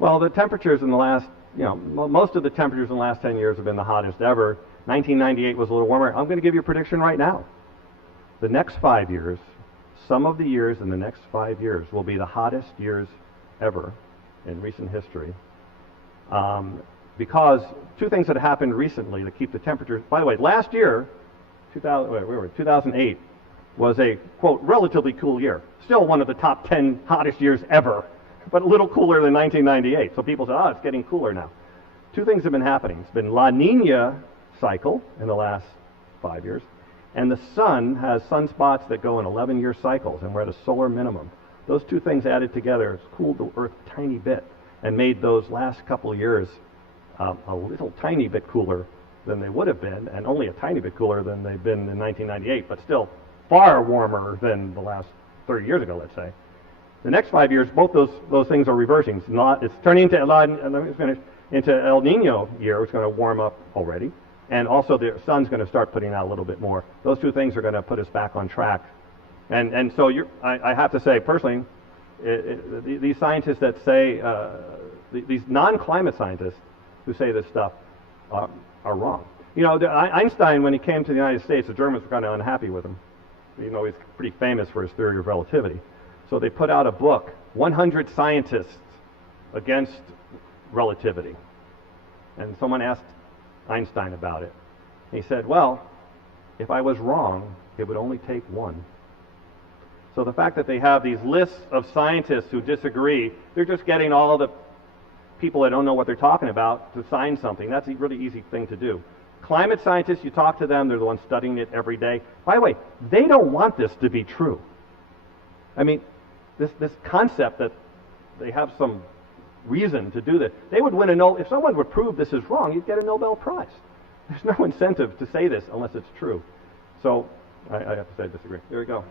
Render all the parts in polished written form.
Well, the temperatures in the last, most of the temperatures in the last 10 years have been the hottest ever. 1998 was a little warmer. I'm going to give you a prediction right now. The next 5 years, some of the years in the next 5 years will be the hottest years ever in recent history. Because two things that happened recently to keep the temperatures. By the way, last year, 2008, was a, quote, relatively cool year. Still one of the top 10 hottest years ever, but a little cooler than 1998. So people said, oh, it's getting cooler now. Two things have been happening. It's been La Nina cycle in the last 5 years, and the sun has sunspots that go in 11-year cycles, and we're at a solar minimum. Those two things added together has cooled the Earth a tiny bit and made those last couple years a little tiny bit cooler than they would have been, and only a tiny bit cooler than they've been in 1998, but still far warmer than the last 30 years ago, let's say. The next 5 years, both those things are reversing. It's turning into El Nino year, which is going to warm up already, and also the sun's going to start putting out a little bit more. Those two things are going to put us back on track. And so I have to say, personally, these scientists that say, these non-climate scientists who say this stuff are wrong. Einstein, when he came to the United States, the Germans were kind of unhappy with him. He's pretty famous for his theory of relativity. So they put out a book, 100 Scientists Against Relativity. And someone asked Einstein about it. And he said, well, if I was wrong, it would only take one. So the fact that they have these lists of scientists who disagree, they're just getting all the people that don't know what they're talking about to sign something. That's a really easy thing to do. Climate scientists, you talk to them, they're the ones studying it every day. By the way, they don't want this to be true. I mean, this concept that they have some reason to do this, they would win a Nobel. If someone would prove this is wrong, you'd get a Nobel Prize. There's no incentive to say this unless it's true. So I have to say I disagree. There we go.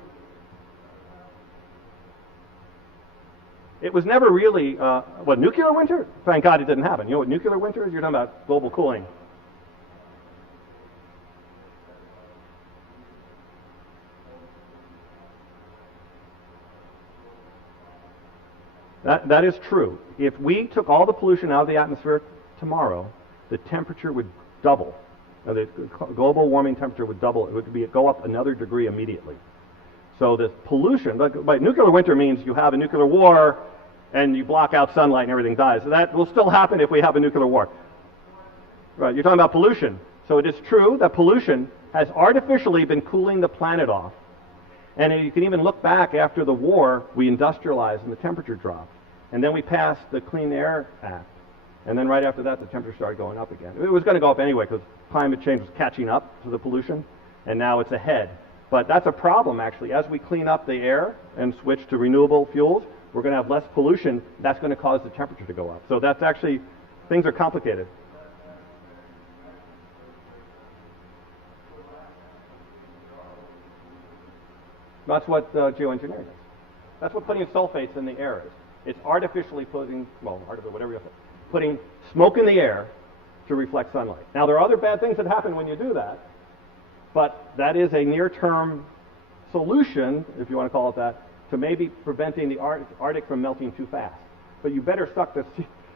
It was never really, nuclear winter? Thank God it didn't happen. You know what nuclear winter is? You're talking about global cooling. That is true. If we took all the pollution out of the atmosphere tomorrow, the temperature would double. The global warming temperature would double. It would go up another degree immediately. So this pollution, by nuclear winter means you have a nuclear war and you block out sunlight and everything dies. So that will still happen if we have a nuclear war. Right, you're talking about pollution. So it is true that pollution has artificially been cooling the planet off. And you can even look back after the war, we industrialized and the temperature dropped. And then we passed the Clean Air Act. And then right after that, the temperature started going up again. It was going to go up anyway because climate change was catching up to the pollution, and now it's ahead. But that's a problem, actually. As we clean up the air and switch to renewable fuels, we're going to have less pollution. That's going to cause the temperature to go up. So that's actually, things are complicated. That's what geoengineering is. That's what putting sulfates in the air is. It's artificially putting, whatever you putting smoke in the air to reflect sunlight. Now, there are other bad things that happen when you do that, but that is a near-term solution, if you want to call it that, to maybe preventing the Arctic from melting too fast. But you better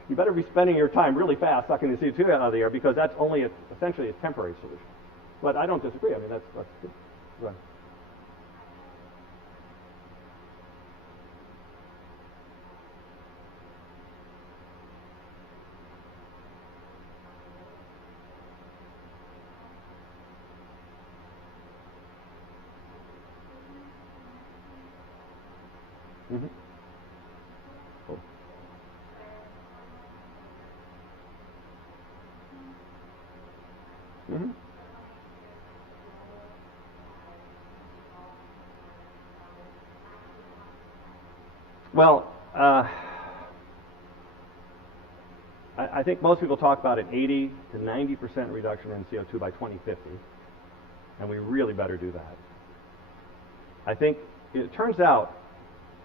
you better be spending your time really fast sucking the CO2 out of the air, because that's only essentially a temporary solution. But I don't disagree. I mean, that's good. Right. Mm-hmm. Cool. Mm-hmm. Well, I think most people talk about an 80 to 90% reduction in CO2 by 2050, and we really better do that. I think it turns out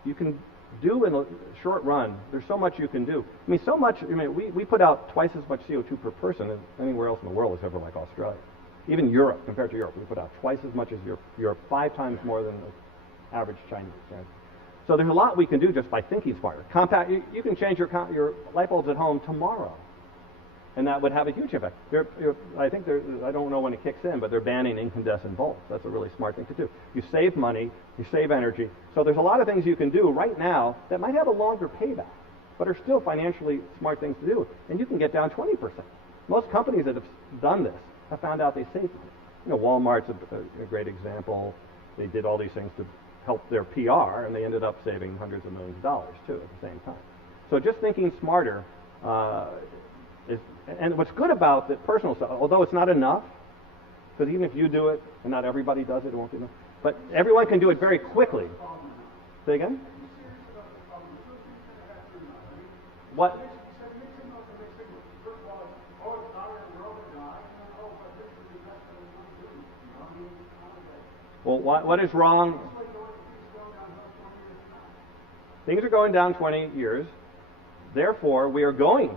you can do in a short run, there's so much you can do. I mean, so much, we put out twice as much CO2 per person as anywhere else in the world except for like Australia. Even Europe, compared to Europe, we put out twice as much as Europe, 5 times more than the average Chinese. Right? So there's a lot we can do just by thinking smarter. You can change your light bulbs at home tomorrow, and that would have a huge effect. I think I don't know when it kicks in, but they're banning incandescent bulbs. That's a really smart thing to do. You save money, you save energy. So there's a lot of things you can do right now that might have a longer payback, but are still financially smart things to do. And you can get down 20%. Most companies that have done this have found out they save money. Walmart's a great example. They did all these things to help their PR, and they ended up saving hundreds of millions of dollars too at the same time. So just thinking smarter and what's good about the personal stuff, although it's not enough, because even if you do it and not everybody does it, it won't be enough. But everyone can do it very quickly. Say again? What? Well, what is wrong? Things are going down 20 years. Therefore, we are going,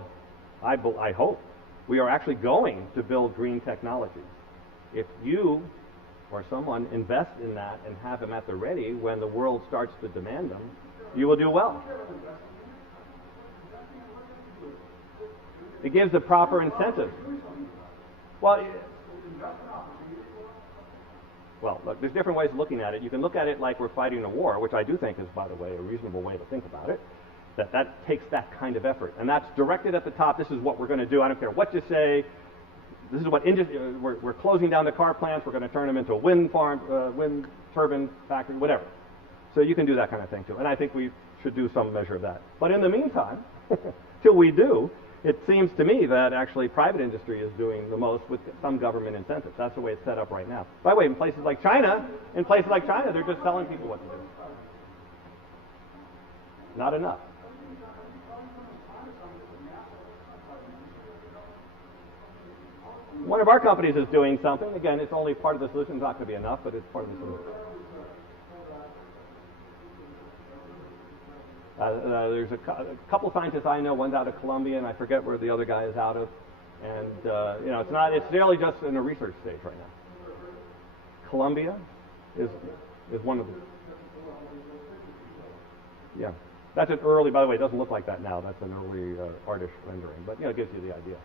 I hope, we are actually going to build green technologies. If you or someone invest in that and have them at the ready when the world starts to demand them, you will do well. It gives the proper incentives. Well, look, there's different ways of looking at it. You can look at it like we're fighting a war, which I do think is, by the way, a reasonable way to think about it. That takes that kind of effort. And that's directed at the top. This is what we're going to do. I don't care what you say. This is what we're closing down the car plants. We're going to turn them into a wind farm, wind turbine factory, whatever. So you can do that kind of thing too. And I think we should do some measure of that. But in the meantime, till we do, it seems to me that actually private industry is doing the most with some government incentives. That's the way it's set up right now. By the way, in places like China, they're just telling people what to do. Not enough. One of our companies is doing something. Again, it's only part of the solution. It's not going to be enough, but it's part of the solution. There's a couple of scientists I know. One's out of Columbia, and I forget where the other guy is out of. And it's nearly just in a research stage right now. Columbia is one of them. Yeah, that's an early. By the way, it doesn't look like that now. That's an early artist rendering, but it gives you the idea.